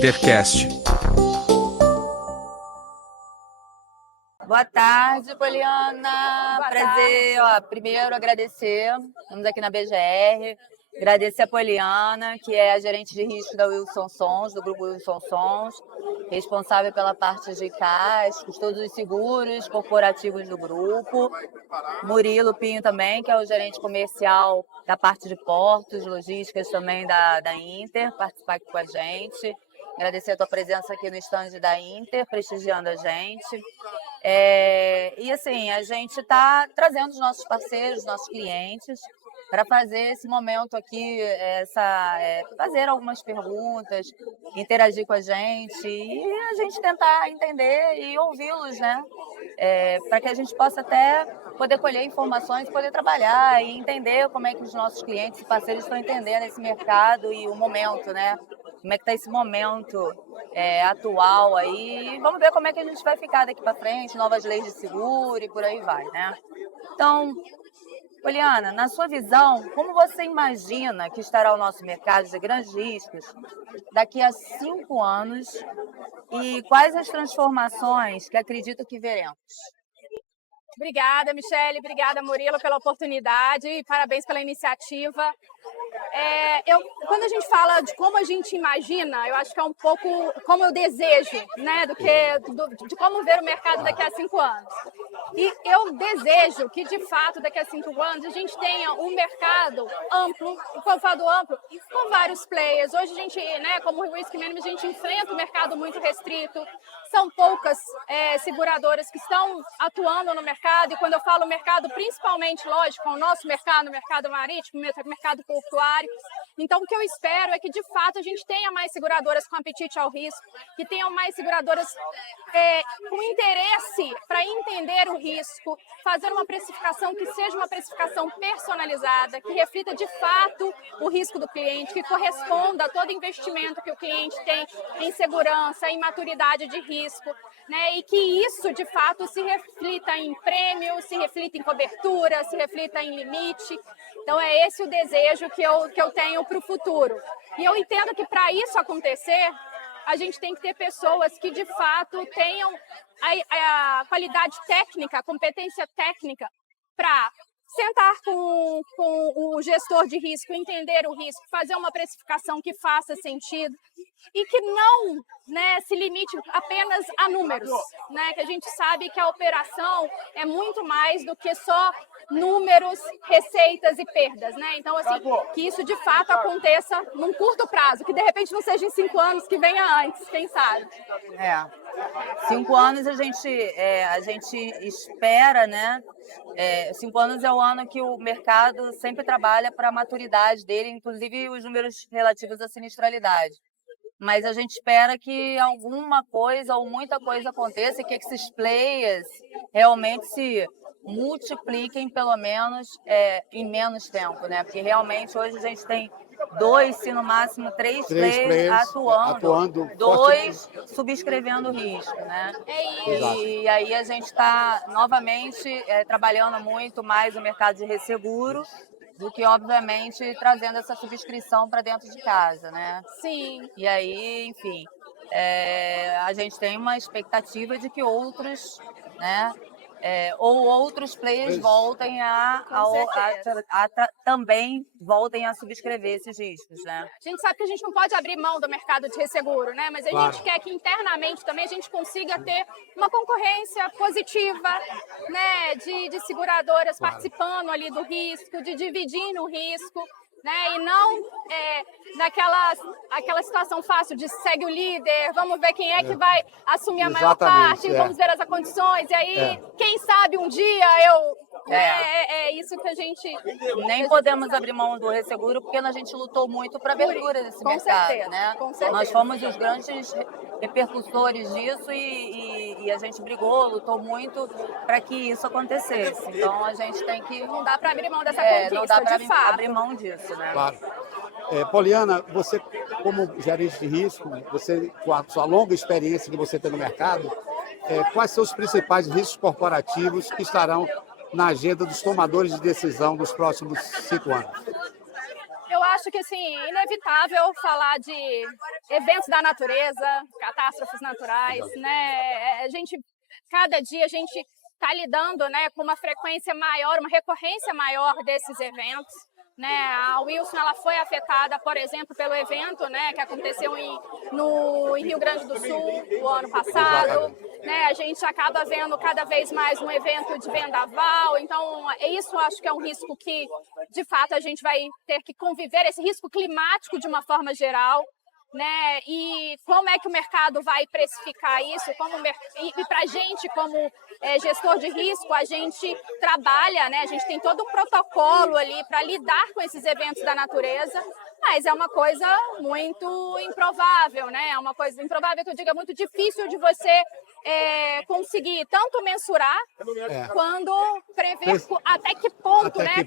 Intercast. Boa tarde, Poliana. Boa Prazer. tarde. Primeiro, agradecer. Estamos aqui na BGR. Agradecer a Poliana, que é a gerente de risco da Wilson Sons, do grupo Wilson Sons, responsável pela parte de cascos, todos os seguros corporativos do grupo. Murilo Pinho também, que é o gerente comercial da parte de portos, logísticas também da Inter, participar aqui com a gente. Agradecer a tua presença aqui no stand da Inter, prestigiando a gente. E assim, a gente está trazendo os nossos parceiros, os nossos clientes, para fazer esse momento aqui, fazer algumas perguntas, interagir com a gente e a gente tentar entender e ouvi-los, né? Para que a gente possa até poder colher informações, poder trabalhar e entender como é que os nossos clientes e parceiros estão entendendo esse mercado e o momento, né? Como é que está esse momento atual aí. Vamos ver como é que a gente vai ficar daqui para frente, novas leis de seguro e por aí vai, né? Então, Poliana, na sua visão, como você imagina que estará o nosso mercado de grandes riscos daqui a 5 anos e quais as transformações que acredito que veremos? Obrigada, Michele. Obrigada, Murilo, pela oportunidade e parabéns pela iniciativa. Quando a gente fala de como a gente imagina, eu acho que é um pouco como eu desejo, né, de como ver o mercado daqui a 5 anos. E eu desejo que, de fato, daqui a 5 anos, a gente tenha um mercado amplo, e quando eu falo amplo, com vários players. Hoje a gente, né, como risk management, a gente enfrenta um mercado muito restrito. São poucas seguradoras que estão atuando no mercado, e quando eu falo mercado, principalmente, lógico, o nosso mercado, o mercado marítimo, o mercado portuário. Então, o que eu espero é que, de fato, a gente tenha mais seguradoras com apetite ao risco, que tenham mais seguradoras com interesse para entender o risco, fazer uma precificação que seja uma precificação personalizada, que reflita, de fato, o risco do cliente, que corresponda a todo investimento que o cliente tem em segurança, em maturidade de risco, né? E que isso, de fato, se reflita em prêmio, se reflita em cobertura, se reflita em limite. Então, é esse o desejo que eu tenho para o futuro. E eu entendo que, para isso acontecer, a gente tem que ter pessoas que, de fato, tenham a qualidade técnica, a competência técnica para sentar com o gestor de risco, entender o risco, fazer uma precificação que faça sentido e que não, né, se limite apenas a números, né? Que a gente sabe que a operação é muito mais do que só números, receitas e perdas, né? Então, assim, que isso de fato aconteça num curto prazo, que de repente não seja em 5 anos, que venha antes, quem sabe? 5 anos a gente espera, né? 5 anos é o ano que o mercado sempre trabalha para a maturidade dele, inclusive os números relativos à sinistralidade. Mas a gente espera que alguma coisa ou muita coisa aconteça e que esses players realmente se multipliquem, pelo menos, em menos tempo, né? Porque realmente hoje a gente tem 2, se no máximo 3 players atuando 2 subscrevendo o risco, né? E aí a gente está novamente trabalhando muito mais o mercado de resseguro do que, obviamente, trazendo essa subscrição para dentro de casa, né? Sim. E aí, enfim, a gente tem uma expectativa de que outros, né, ou outros players voltem também voltem a subscrever esses riscos, né? A gente sabe que a gente não pode abrir mão do mercado de resseguro, né? Mas a gente quer que internamente também a gente consiga ter uma concorrência positiva, né? De seguradoras participando ali do risco, de dividindo o risco, né? E não aquela situação fácil de segue o líder, vamos ver quem é que vai assumir a maior parte, vamos ver as condições, e aí, quem sabe um dia é isso que a gente... Nem podemos abrir mão do resseguro, porque a gente lutou muito para a abertura desse mercado, né? Com certeza. Nós fomos os grandes repercussores disso e a gente brigou, lutou muito para que isso acontecesse. Então, a gente tem que... Não dá para abrir mão dessa conquista, não dá para abrir fato. mão disso, né? Claro. Poliana, você como gerente de risco, você com a sua longa experiência que você tem no mercado, quais são os principais riscos corporativos que estarão na agenda dos tomadores de decisão nos próximos 5 anos? Eu acho que, assim, inevitável falar de eventos da natureza, catástrofes naturais, né? Cada dia a gente está lidando, né, com uma frequência maior, uma recorrência maior desses eventos. Né? A Wilson ela foi afetada, por exemplo, pelo evento, né, que aconteceu em Rio Grande do Sul o ano passado. Né? A gente acaba vendo cada vez mais um evento de vendaval. Então, isso acho que é um risco que, de fato, a gente vai ter que conviver, esse risco climático de uma forma geral. Né? E como é que o mercado vai precificar isso? E para a gente, como gestor de risco, a gente trabalha, né? A gente tem todo um protocolo ali para lidar com esses eventos da natureza, mas é uma coisa muito improvável, né? É uma coisa improvável que eu digo, é muito difícil de você conseguir tanto mensurar quando prever até que ponto, né?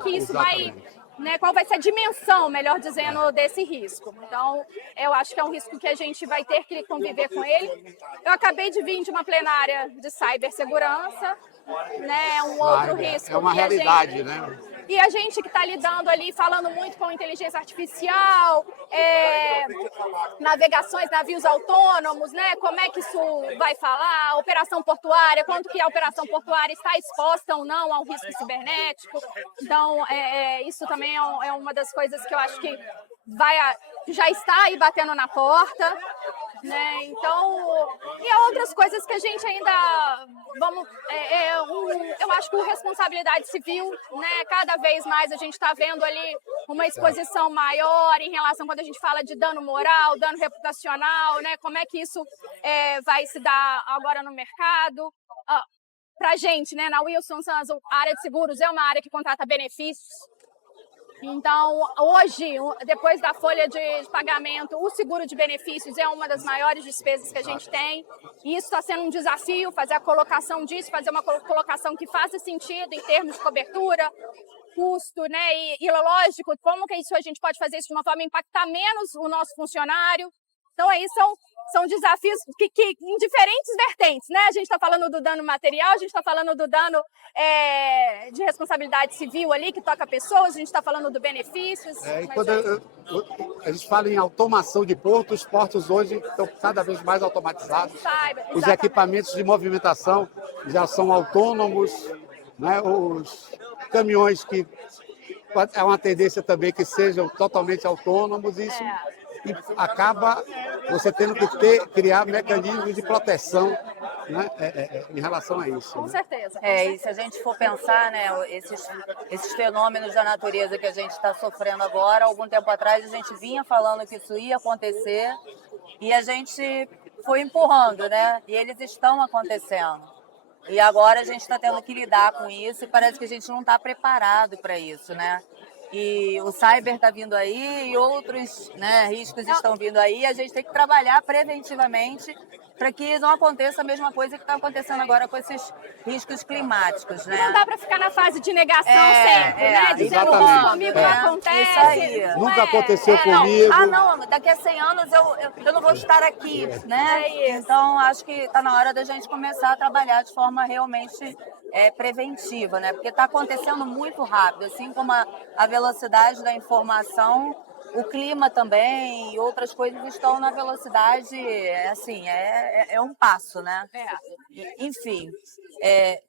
Que isso vai... Né, qual vai ser a dimensão, melhor dizendo, desse risco. Então, eu acho que é um risco que a gente vai ter que conviver com ele. Eu acabei de vir de uma plenária de cibersegurança, né, um outro risco. É uma realidade, né? E a gente que está lidando ali, falando muito com inteligência artificial, navegações, navios autônomos, né? Como é que isso vai falar? Operação portuária, quanto que a operação portuária está exposta ou não ao risco cibernético. Então, isso também é uma das coisas que eu acho que já está aí batendo na porta. Né? Então, e há outras coisas que a gente ainda eu acho que a responsabilidade civil, né? Cada vez mais a gente está vendo ali uma exposição maior em relação quando a gente fala de dano moral, dano reputacional, né? Como é que isso vai se dar agora no mercado? Para a gente, né? Na Wilson Sons, a área de seguros é uma área que contrata benefícios. Então, hoje, depois da folha de pagamento, o seguro de benefícios é uma das maiores despesas que a gente tem. E isso está sendo um desafio, fazer a colocação disso, fazer uma colocação que faça sentido em termos de cobertura, custo, né? E lógico, como que isso a gente pode fazer isso de uma forma a impactar menos o nosso funcionário. Então, aí são desafios que em diferentes vertentes, né? A gente está falando do dano material, a gente está falando do dano de responsabilidade civil ali, que toca pessoas, a gente está falando do benefícios. E quando a gente fala em automação de portos, os portos hoje estão cada vez mais automatizados. Os equipamentos de movimentação já são autônomos, né? Os caminhões que é uma tendência também que sejam totalmente autônomos, isso e acaba você tendo que criar mecanismos de proteção, né, em relação a isso. Com certeza. E se a gente for pensar, né, esses fenômenos da natureza que a gente está sofrendo agora, algum tempo atrás a gente vinha falando que isso ia acontecer e a gente foi empurrando, né, e eles estão acontecendo. E agora a gente está tendo que lidar com isso e parece que a gente não está preparado para isso, né? E o cyber está vindo aí e outros, né, riscos estão vindo aí. A gente tem que trabalhar preventivamente para que não aconteça a mesma coisa que está acontecendo agora com esses riscos climáticos, né? Não dá para ficar na fase de negação sempre, né? Dizendo exatamente. comigo não acontece. Isso aí. Nunca aconteceu comigo. Não, daqui a 100 anos eu não vou estar aqui, né? Então, acho que está na hora da gente começar a trabalhar de forma realmente preventiva, né? Porque está acontecendo muito rápido, assim como a velocidade da informação, o clima também e outras coisas estão na velocidade, assim, é um passo, né? Enfim,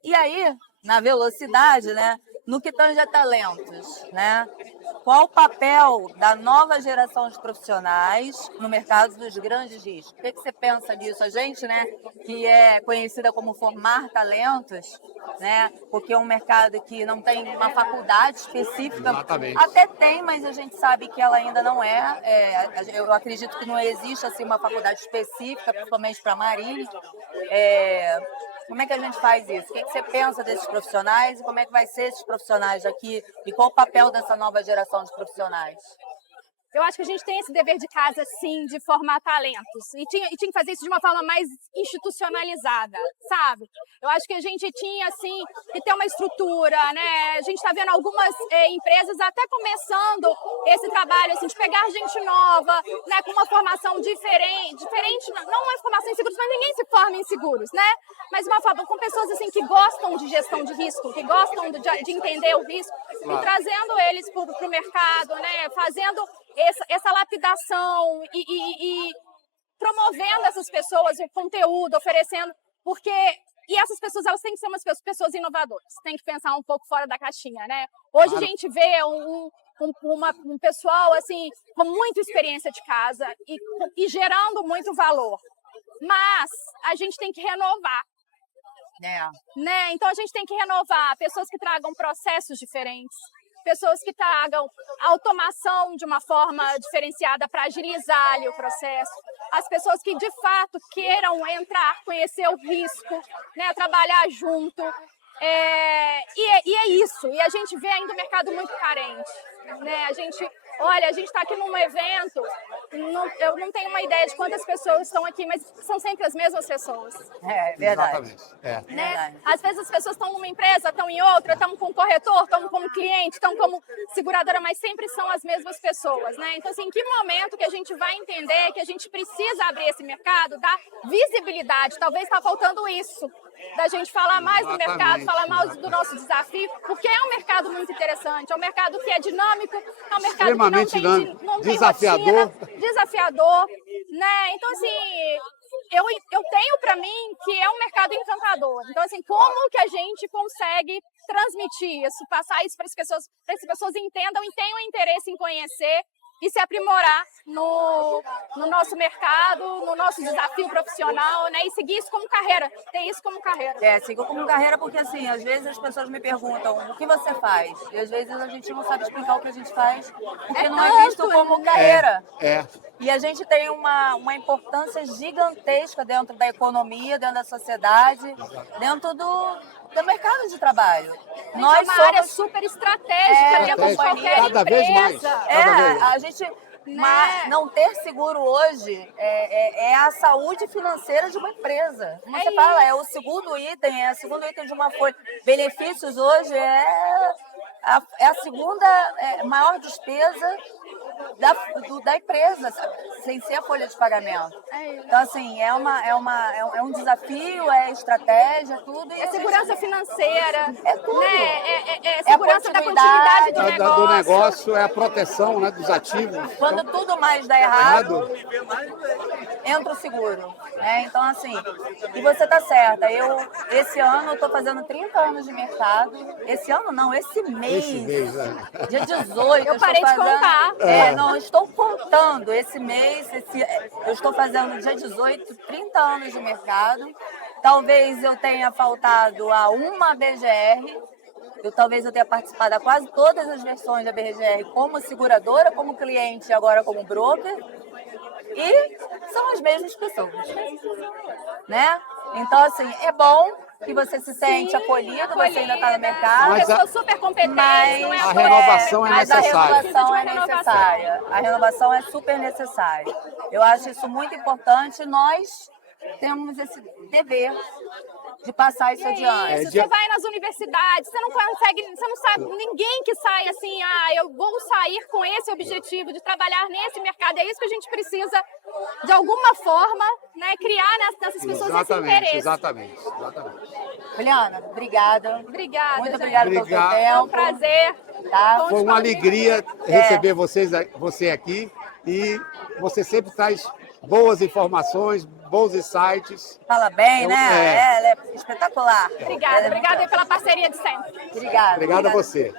e aí, na velocidade, né? No que tange a talentos, né? Qual o papel da nova geração de profissionais no mercado dos grandes riscos? O que você pensa disso? A gente, né, que é conhecida como formar talentos, né? Porque é um mercado que não tem uma faculdade específica. Exatamente. Até tem, mas a gente sabe que ela ainda não eu acredito que não existe assim uma faculdade específica, principalmente para a Marinha. Como é que a gente faz isso? O que você pensa desses profissionais e como é que vai ser esses profissionais aqui? E qual o papel dessa nova geração de profissionais? Eu acho que a gente tem esse dever de casa, sim, de formar talentos. E tinha que fazer isso de uma forma mais institucionalizada, sabe? Eu acho que a gente tinha, assim, que ter uma estrutura, né? A gente está vendo algumas empresas até começando esse trabalho, assim, de pegar gente nova, né? Com uma formação diferente, não uma formação em seguros, mas ninguém se forma em seguros, né? Mas uma forma com pessoas, assim, que gostam de gestão de risco, que gostam de entender o risco, e trazendo eles para o mercado, né? Fazendo essa lapidação e promovendo essas pessoas, o conteúdo, oferecendo, porque e essas pessoas, elas têm que ser umas pessoas inovadoras, tem que pensar um pouco fora da caixinha, né? Hoje Claro. a gente vê um pessoal assim com muita experiência de casa e gerando muito valor, mas a gente tem que renovar, né? Então a gente tem que renovar pessoas que tragam processos diferentes, pessoas que tragam automação de uma forma diferenciada para agilizar ali o processo, as pessoas que de fato queiram entrar, conhecer o risco, né, trabalhar junto. E é isso. E a gente vê ainda o mercado muito carente, né? A gente está aqui num evento, eu não tenho uma ideia de quantas pessoas estão aqui, mas são sempre as mesmas pessoas. É verdade. Exatamente. Né? Às vezes as pessoas estão numa empresa, estão em outra, estão com corretor, estão como cliente, estão como seguradora, mas sempre são as mesmas pessoas, né? Então, assim, em que momento que a gente vai entender que a gente precisa abrir esse mercado, dar visibilidade? Talvez está faltando isso, da gente falar mais do mercado, falar mais do nosso desafio, porque é um mercado muito interessante, é um mercado que é dinâmico, é um mercado Extremamente que não tem desafiador. rotina, desafiador, né? Então, assim, eu tenho para mim que é um mercado encantador. Então, assim, como que a gente consegue transmitir isso, passar isso para as pessoas entendam e tenham interesse em conhecer e se aprimorar no nosso mercado, no nosso desafio profissional, né? E seguir isso como carreira, ter isso como carreira. Sigo como carreira porque, assim, às vezes as pessoas me perguntam o que você faz? E às vezes a gente não sabe explicar o que a gente faz, porque não é visto como carreira. E a gente tem uma importância gigantesca dentro da economia, dentro da sociedade, dentro do mercado de trabalho. Nós somos uma área super estratégica dentro de qualquer cada vez mais. A gente, mas não ter seguro hoje é a saúde financeira de uma empresa. Como você fala, é o segundo item, de uma folha. Benefícios hoje é a segunda maior despesa da empresa, sem ser a folha de pagamento. Então, assim, é um desafio, é estratégia, tudo. É segurança financeira, é tudo. Né? É segurança da continuidade do negócio, é a proteção, né, dos ativos. Quando tudo mais dá errado, entra o seguro. Então, assim, e você está certa. Esse ano, eu estou fazendo 30 anos de mercado. Esse ano não, esse mês. Dia 18. Eu parei de contar. Não, estou contando. Esse mês, eu estou fazendo dia 18, 30 anos de mercado. Talvez eu tenha faltado a uma BGR. Talvez eu tenha participado a quase todas as versões da BGR como seguradora, como cliente e agora como broker. E são as mesmas pessoas, né? Então, assim, é bom que você se sente acolhido, você ainda está no mercado. Mas pessoa super competente, mas a renovação é necessária. A renovação é necessária. A renovação é super necessária. Eu acho isso muito importante. Nós temos esse dever de passar isso adiante. Você vai nas universidades, você não sabe, ninguém que sai assim, eu vou sair com esse objetivo de trabalhar nesse mercado. É isso que a gente precisa, de alguma forma, né, criar nessas pessoas esse interesse. Exatamente. Juliana, obrigada. Obrigada. Muito obrigada pelo seu tempo. É um prazer. Tá? Foi uma alegria receber você aqui e você sempre traz boas informações, bons insights. Fala bem, né? Ela é espetacular. Obrigada pela parceria de sempre. Obrigada. Obrigado a você.